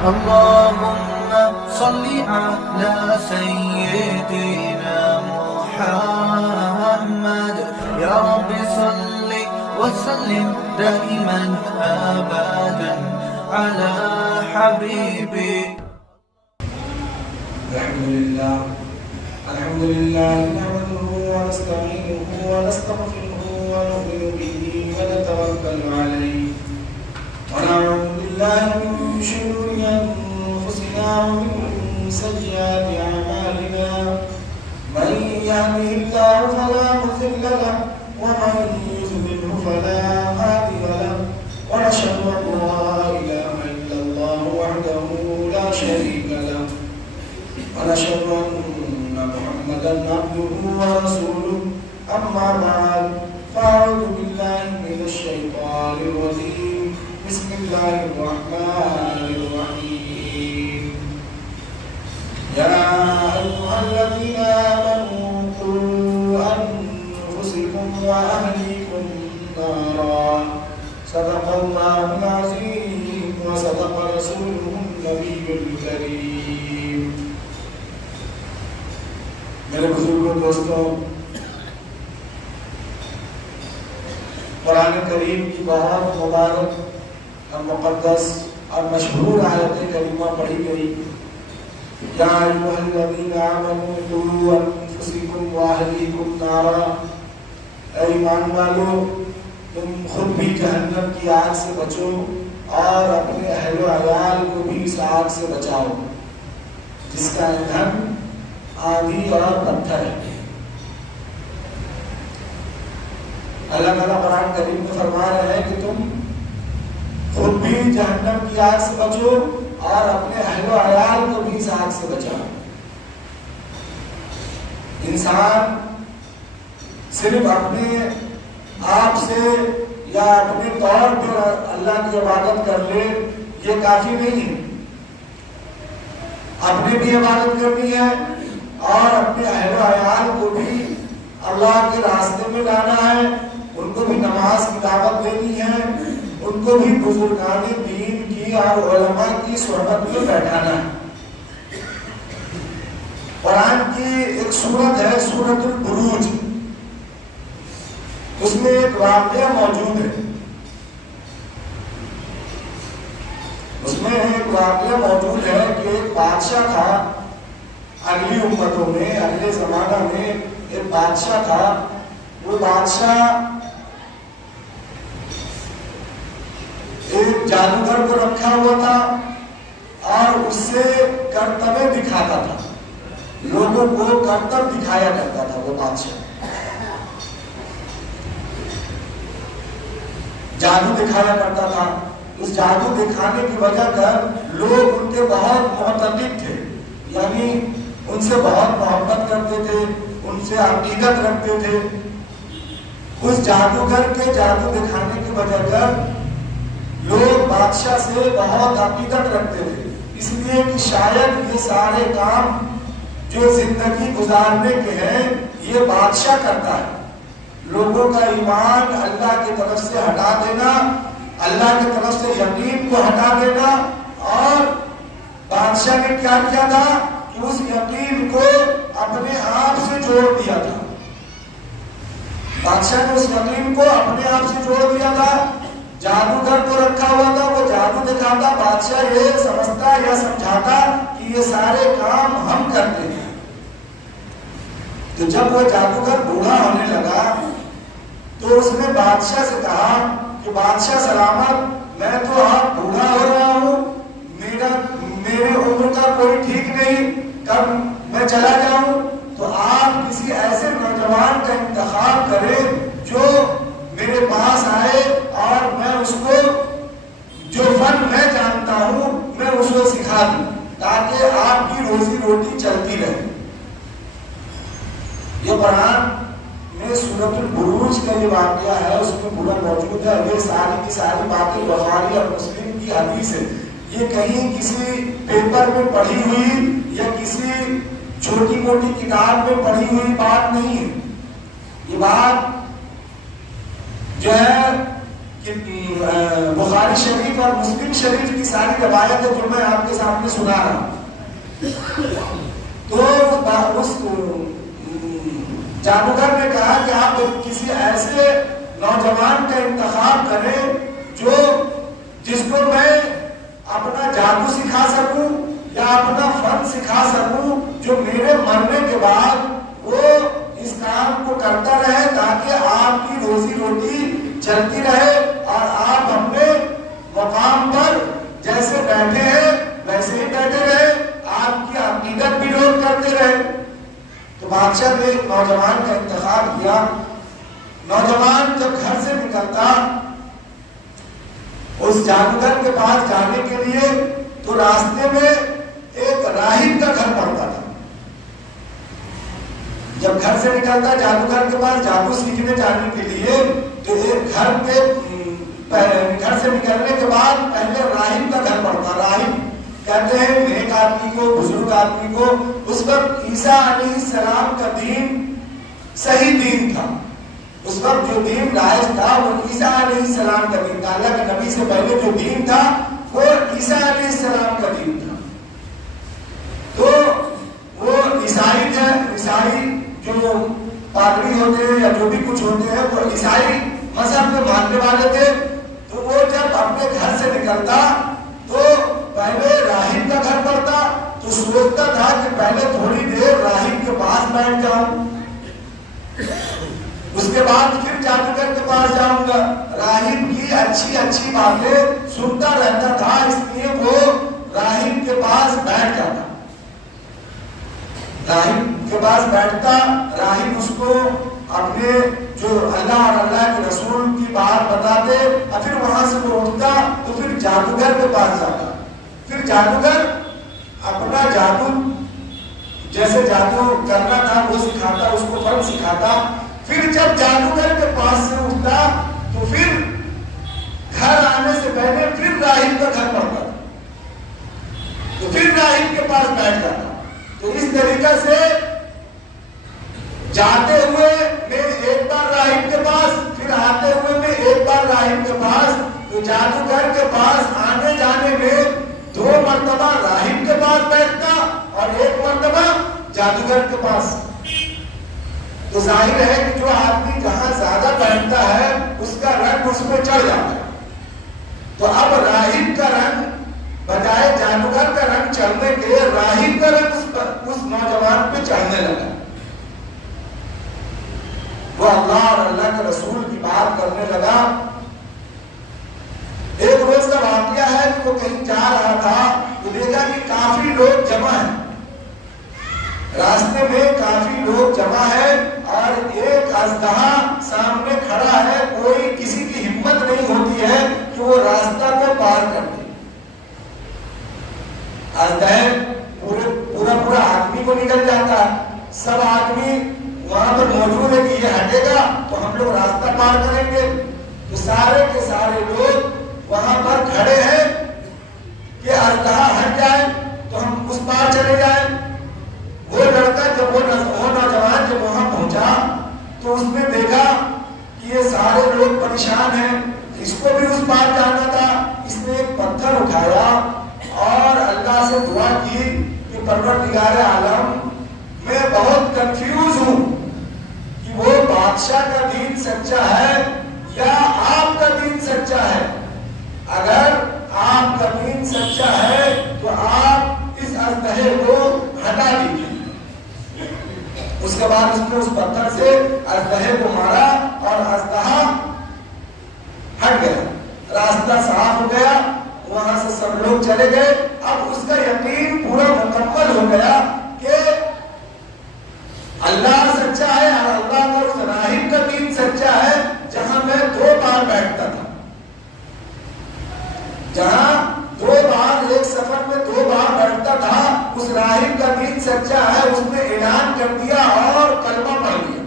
اللهم صل على سيدنا محمد يا رب صل وسلم دائما أبدا على حبيبي. الحمد لله نحمده ونستعينه ونستغفره ونؤمن به ونتوكل عليه ونعوذ بالله من شرور أنفسنا ومن سيئات أعمالنا. من يهده الله فلا مضل له ومن يضلل فلا هادي له ونشهد أن لا إله إلا الله وحده لا شريك له ونشهد أن محمدا عبده ورسوله. أما بعد فأعوذ بالله من الشيطان الرجيم. بسم الله الرحمن الرحيم. يا أيها الذين آمنوا قوا أنفسكم وأهليكم نارا. صدق الله العظيم وصدق رسوله النبي الكريم. میرے بزرگوں دوستوں، قرآن کریم کی بہت مبارک اور مقدس اور مشہور آیت کریمہ پڑھی گئی. یا ایھا الذین آمنوا قوا انفسکم واہلیکم نارا. اے ایمان والو، تم خود بھی جہنم کی آگ سے بچو اور اپنے اہل و عیال کو بھی اس آگ سے بچاؤ جس کا ایندھن آندھی اور پتھر ہے. اللہ تعالیٰ قرآن کریم میں فرما رہے ہیں کہ تم خود بھی جہنم کی آگ سے بچو اور اپنے اہل و عیال کو بھی اس آگ سے بچاؤ. انسان صرف اپنے آپ سے یا اپنے طور پر اللہ کی عبادت کر لے یہ کافی نہیں ہے. اپنے بھی عبادت کرنی ہے اور اپنے اہل و عیال کو بھی اللہ کے راستے میں لانا ہے. ان کو بھی نماز کی دعوت دینی ہے. ان کو بھی بزرگان دین کی اور علماء کی صحبت میں بیٹھانا ہے. قرآن کی ایک سورت ہے سورۃ البروج. اس میں ایک واقعہ موجود ہے. اس میں ایک واقعہ موجود ہے کہ ایک بادشاہ تھا. اگلی امتوں میں اگلے زمانہ میں ایک بادشاہ تھا. وہ بادشاہ ایک جادوگر کو رکھا ہوا تھا اور اس سے کرتبے دکھاتا تھا. لوگوں کو کرتب دکھایا کرتا تھا. وہ بادشاہ جادو دکھایا کرتا تھا. اس جادو دکھانے کی وجہ کر لوگ ان کے بہت معتقد تھے، یعنی ان سے بہت محبت کرتے تھے، ان سے عقیدت رکھتے تھے. اس جادوگر کے جادو دکھانے کی وجہ کر لوگ بادشاہ سے بہت عقیدت رکھتے تھے، اس لیے کہ شاید یہ سارے کام جو زندگی گزارنے کے ہیں یہ بادشاہ کرتا ہے. لوگوں کا ایمان اللہ کی طرف سے ہٹا دینا، اللہ کی طرف سے یقین کو ہٹا دینا. اور بادشاہ نے کیا کیا تھا کہ اس یقین کو اپنے آپ سے جوڑ دیا تھا. بادشاہ نے اس یقین کو اپنے آپ سے جوڑ دیا تھا. جادوگر کو رکھا ہوا تھا، وہ جادو دکھاتا. بادشاہ یہ سمجھتا یا سمجھاتا کہ یہ سارے کام ہم کرتے ہیں. تو جب وہ جادوگر بوڑھا ہونے لگا تو اس نے بادشاہ سے کہا کہ بادشاہ سلامت، میں تو آپ بوڑھا ہو رہا ہوں، میرے عمر کا کوئی ٹھیک نہیں، کب میں چلا جاؤں. تو آپ کسی ایسے نوجوان کا انتخاب کریں جو میرے پاس آئے اور میں اس کو جو فن میں جانتا ہوں میں اس کو سکھا دوں تاکہ آپ کی روزی روٹی چلتی رہے. یہ قرآن میں سورۃ البروج کا یہ واقعہ ہے، اس میں پورا موجود ہے. یہ ساری کی ساری باتیں بخاری اور مسلم کی حدیث ہے. یہ کہیں کسی پیپر میں پڑھی ہوئی یا کسی چھوٹی موٹی کتاب میں پڑھی ہوئی بات نہیں ہے. یہ بات جو ہے کہ بخاری شریف اور مسلم شریف کی ساری روایتیں جو میں آپ کے سامنے سنا رہا ہوں، تو اس جادوگر نے کہا کہ آپ کسی ایسے نوجوان کا انتخاب کریں جس کو میں اپنا جادو سکھا سکوں یا اپنا فن سکھا سکوں، جو میرے مرنے کے بعد وہ اس کام کو کرتا رہے تاکہ آپ کی روزی روٹی چلتی رہے اور آپ اپنے مقام پر جیسے بیٹھے ہیں ویسے ہی بیٹھے رہے، آپ کی عقیدت بھی لوگ کرتے رہے۔ تو بادشاہ نے ایک نوجوان کا انتخاب کیا۔ نوجوان جب گھر سے نکلتا اس جادوگر کے پاس جانے کے لیے تو راستے میں ایک راہب کا گھر پڑتا تھا۔ جب گھر سے نکلتا جادوگر کے پاس جادو سیکھنے جانے کے لیے تو ایک گھر سے نکلنے کے بعد پہلے راہب کا گھر پڑتا۔ راہب کہتے ہیں نیک آدمی کو، بزرگ آدمی کو۔ اس وقت عیسیٰ علیہ السلام کا دین صحیح دین تھا، اس وقت جو دین رائج تھا وہ عیسیٰ علیہ السلام کا دین تھا۔ اللہ کے نبی سے پہلے جو دین تھا وہ عیسیٰ علیہ السلام کا دین تھا۔ تو وہ عیسائی تھے، عیسائی جو پادری ہوتے ہیں یا جو بھی کچھ ہوتے ہیں وہ عیسائی مذہب میں ماننے والے تھے۔ تو وہ جب اپنے گھر سے نکلتا تو پہلے راہب کا گھر پڑتا تو سوچتا تھا کہ پہلے تھوڑی دیر راہب کے پاس بیٹھ جاؤں، اس کے بعد پھر جادوگر کے پاس جاؤں گا۔ راہب کی اچھی باتیں سنتا رہتا تھا، اس لیے وہ راہب کے پاس بیٹھ جاتا۔ راہب کے پاس بیٹھتا، راہب اس کو اپنے جو اللہ اور اللہ کے رسول کی بات بتاتے، اور پھر وہاں سے وہ اٹھتا تو پھر جادوگر کے پاس جاتا۔ پھر جادوگر اپنا جادو جیسے جادو کرنا تھا وہ سکھاتا، اس کو فن سکھاتا۔ پھر جب جادوگر کے پاس سے اٹھتا تو پھر گھر آنے سے پہلے پھر راہب کا گھر پڑتا تو پھر راہب کے پاس بیٹھ جاتا۔ تو اس طریقے سے جاتے ہوئے میں ایک بار راہب کے پاس، پھر آتے ہوئے میں ایک بار راہب کے پاس، تو جادوگر کے پاس آنے جانے میں 2 مرتبہ راہب کے پاس بیٹھتا اور 1 مرتبہ جادوگر کے پاس۔ تو ظاہر ہے کہ جو آدمی جہاں زیادہ بیٹھتا ہے اس کا رنگ اس پہ چڑھ جاتا ہے۔ تو اب راہب کا رنگ بجائے جادوگر کا رنگ چڑھنے کے راہب کا رنگ اس نوجوان پہ چڑھنے لگا۔ وہ اللہ اور اللہ کے رسول کی بات کرنے لگا۔ ایک روز کا واقعہ ہے کہ وہ کہیں جا رہا تھا تو دیکھا کہ کافی لوگ جمع ہیں، راستے میں کافی لوگ جمع ہے اور ایک اژدہا سامنے کھڑا ہے۔ کوئی کسی کی ہمت نہیں ہوتی ہے کہ وہ راستہ کو پار کر دے۔ اژدہا پورا آدمی کو نکل جاتا ہے، سب آدمی وہاں پر موجود ہے کہ یہ ہٹے گا تو ہم لوگ راستہ پار کریں گے۔ تو سارے کے سارے لوگ وہاں پر کھڑے ہیں کہ اژدہا ہٹ جائے تو ہم اس پار چلے جائیں۔ وہ لڑکا جب وہ نوجوان جب وہاں پہنچا تو اس نے دیکھا کہ یہ سارے لوگ پریشان ہیں، اس کو بھی اس پار جانا تھا۔ اس نے ایک پتھر اٹھایا اور اللہ سے دعا کی کہ پروردگار عالم میں بہت کنفیوز ہوں کہ وہ بادشاہ کا دین سچا ہے یا آپ کا دین سچا ہے۔ اگر آپ کا دین سچا ہے تو آپ اس اژدہے کو ہٹا دیجیے۔ اس کے بعد اس نے اس پتھر سے اژدہے کو مارا اور اژدہا ہٹ گیا، راستہ صاف ہو گیا، وہاں سے سب لوگ چلے گئے۔ اب اس کا یقین پورا مکمل ہو گیا کہ اللہ سچا ہے اور اللہ کا اس راہب کا دین سچا ہے جہاں میں 2 بار بیٹھتا تھا، جہاں 2 بار ایک سفر میں 2 بار بیٹھتا تھا، اس راہب کا دین سچا ہے۔ اس نے اعلان کر دیا اور کلمہ پڑھ لیا،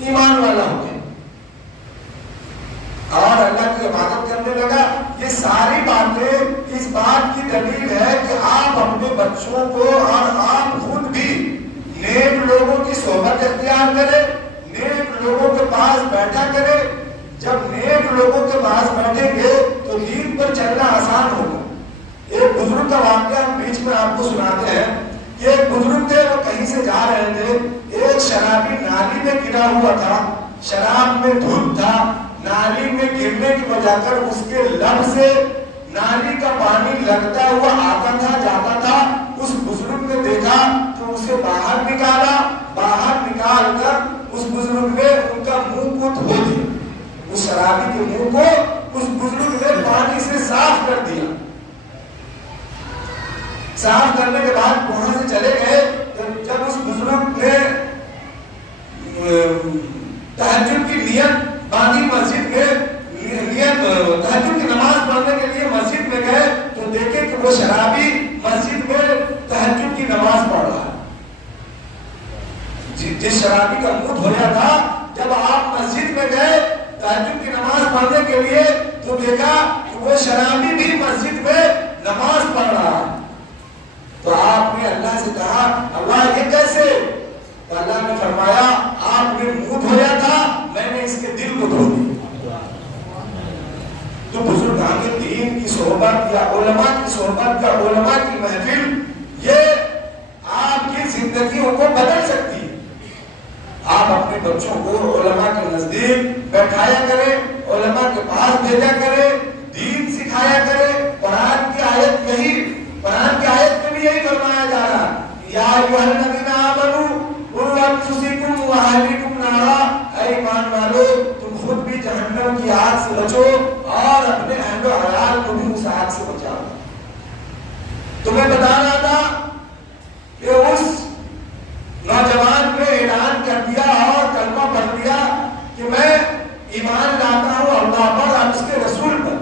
ایمان والا ہو گیا اور اللہ کی عبادت کرنے لگا۔ یہ ساری باتیں اس بات کی دلیل ہے کہ آپ اپنے بچوں کو اور آپ خود بھی نیک لوگوں کی صحبت اختیار کریں، نیک لوگوں کے پاس بیٹھا کریں، جب نیک لوگوں کے پاس بیٹھیں گے تو دین پر چلنا آسان ہوگا. ایک بزرگ کا واقعہ ہم بیچ میں آپ کو سناتے ہیں کہ ایک بزرگ تھے, وہ کہیں سے جا رہے تھے, ایک شرابی نالی میں گرا ہوا تھا, شراب میں دھت تھا, نالی میں گرنے کی وجہ کر اس کے لب سے نالی کا پانی لگتا ہوا آتا تھا جاتا تھا. اس بزرگ نے دیکھا تو اسے باہر نکالا, باہر نکال کر اس بزرگ نے ان کا منہ کو دھو دیا, اس شرابی کے منہ کو اس بزرگ نے پانی سے صاف کر دیا. صاف کرنے کے بعد وہاں سے چلے گئے. جب اس بزرگ نے تہجد کی نیت باندھی, مسجد میں تہجد کی نماز پڑھنے کے لیے مسجد میں گئے تو دیکھے کہ وہ شرابی مسجد میں تہجد کی نماز پڑھ رہا ہے. جس شرابی کا منہ دھویا تھا, جب آپ مسجد میں گئے تہجد کی نماز پڑھنے کے لیے تو دیکھا کہ وہ شرابی بھی مسجد میں نماز پڑھ رہا ہے. تو آپ نے اللہ سے کہا, اللہ یہ کیسے؟ تو اللہ نے فرمایا, آپ نے منہ دھویا تھا, میں نے اس کے دل کو دھو دیا. تو بزرگان دین کی صحبت یا علماء کی صحبت یا علماء کی محفل, یہ آپ کی زندگیوں کو بدل سکتی ہے. آپ اپنے بچوں کو علماء کے نزدیک بیٹھایا کریں, علماء کے پاس بھیجا کریں, دین سکھایا کریں. قرآن کی آیت میں بھی یہی فرمایا جا رہا ہے, یا ایھا الذین آمنوا قوا انفسکم واہلیکم نارا, اے ایمان والو تم خود بھی جہنم کی آگ سے بچو اور اپنے اہل و عیال کو بھی اس آگ سے بچاؤ. تمہیں بتا رہا تھا کہ اس نوجوان نے اعلان کر دیا اور کلمہ پڑھ دیا کہ میں ایمان لاتا ہوں اللہ پر اور اس کے رسول پر,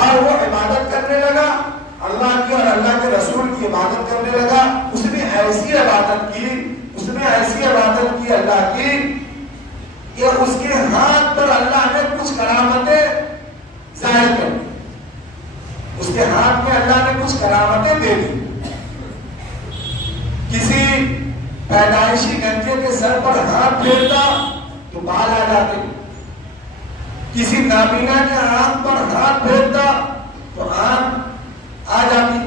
اور وہ عبادت کرنے لگا اللہ کی اور اللہ کے رسول کی عبادت کرنے لگا. اس نے ایسی عبادت کی اللہ کی کہ اس کے ہاتھ پر اللہ نے کچھ کرامتیں ظاہر کر دی, اس کے ہاتھ میں اللہ نے کچھ کرامتیں دے دی. کسی پیدائشی گنجے کے سر پر ہاتھ پھیرتا تو بال آ جاتے, کسی نابینا کے آنکھ پر ہاتھ پھیرتا تو آنکھ آ جاتی,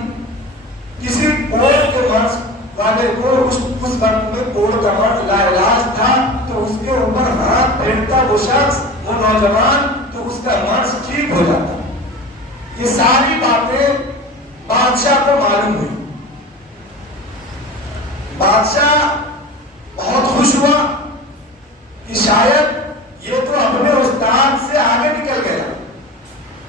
کسی کوڑ کے مرض والے کو اس وقت میں کوڑ کا مرض لا علاج تھا تو اس کے اوپر ہاتھ پھیرتا وہ شخص, وہ نوجوان, تو اس کا مرض ٹھیک ہو جاتا. یہ ساری باتیں بادشاہ کو معلوم ہوئی. بادشاہ بہت خوش ہوا کہ شاید یہ تو اپنے استاد سے آگے نکل گیا.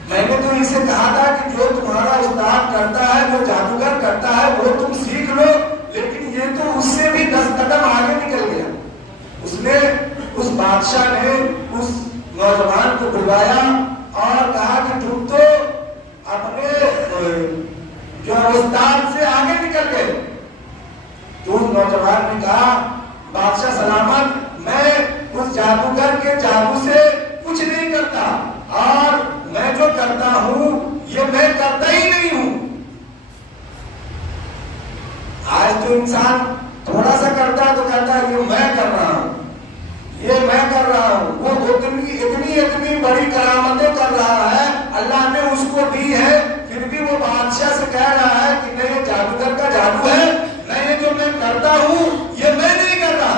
میں نے تو اسے کہا تھا کہ جو تمہارا استاد کرتا ہے, جو جادوگر کرتا ہے, وہ تم سیکھ لو, لیکن یہ تو اس سے بھی 10 قدم آگے نکل گیا. اس بادشاہ نے اس نوجوان کو بلوایا اور کہا کہ تم تو اپنے جو استاد سے آگے نکل گئے. تو اس نوجوان نے کہا, بادشاہ سلامت, میں اس جادوگر کے جادو سے کچھ نہیں کرتا, اور میں جو کرتا ہوں یہ میں کرتا ہی نہیں ہوں. آج تو انسان تھوڑا سا کرتا ہے تو کہتا ہے یہ میں کر رہا ہوں, یہ میں کر رہا ہوں. وہ اتنی بڑی کرامتیں کر رہا ہے, اللہ نے اس کو دی ہے, پھر بھی وہ بادشاہ سے کہہ رہا ہے کہ نہیں یہ جادوگر کا جادو ہے, نہیں یہ جو میں کرتا ہوں یہ میں نہیں کر رہا,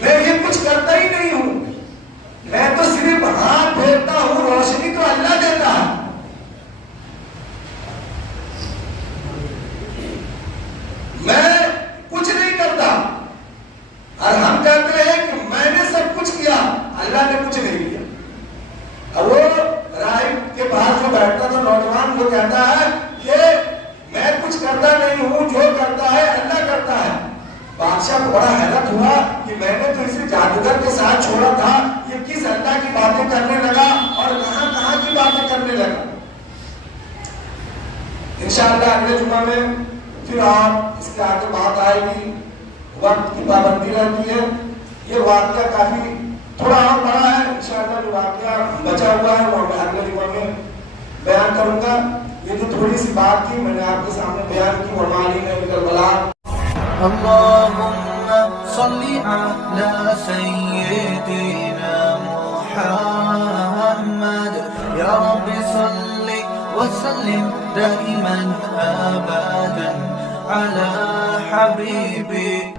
میں یہ کچھ کرتا ہی نہیں ہوں, میں تو صرف ہاتھ پھیرتا ہوں, روشنی تو اللہ دیتا ہے. میں کچھ نہیں کرتا, اور ہم کہتے ہیں کہ میں نے سب کچھ کیا, اللہ نے کچھ نہیں کیا. اور وہ راہب کے پاس جو بیٹھتا تھا نوجوان, وہ کہتا ہے کہ میں کچھ کرتا نہیں ہوں, جو کرتا ہے اللہ کرتا ہے. بادشاہ کو بڑا حیرت ہوا کہ میں نے تو اسے جادوگر کے ساتھ چھوڑا تھا, یہ کس اللہ کی باتیں کرنے لگا اور کہاں کی باتیں کرنے لگا. انشاءاللہ اگلے جمعہ میں پھر آپ اس کے آگے بات آئے گی, وقت کی پابندی رہتی ہے. یہ واقعہ کافی تھوڑا اور بڑا ہے, انشاءاللہ جو واقعہ بچا ہوا ہے وہ میں اگلے جمعہ میں بیان کروں گا. یہ جو تھوڑی سی بات تھی میں نے آپ کے سامنے بیان کی. ومالی نے کربلا. اللهم صل على سيدنا محمد وسلم دائما أبدا على حبيبي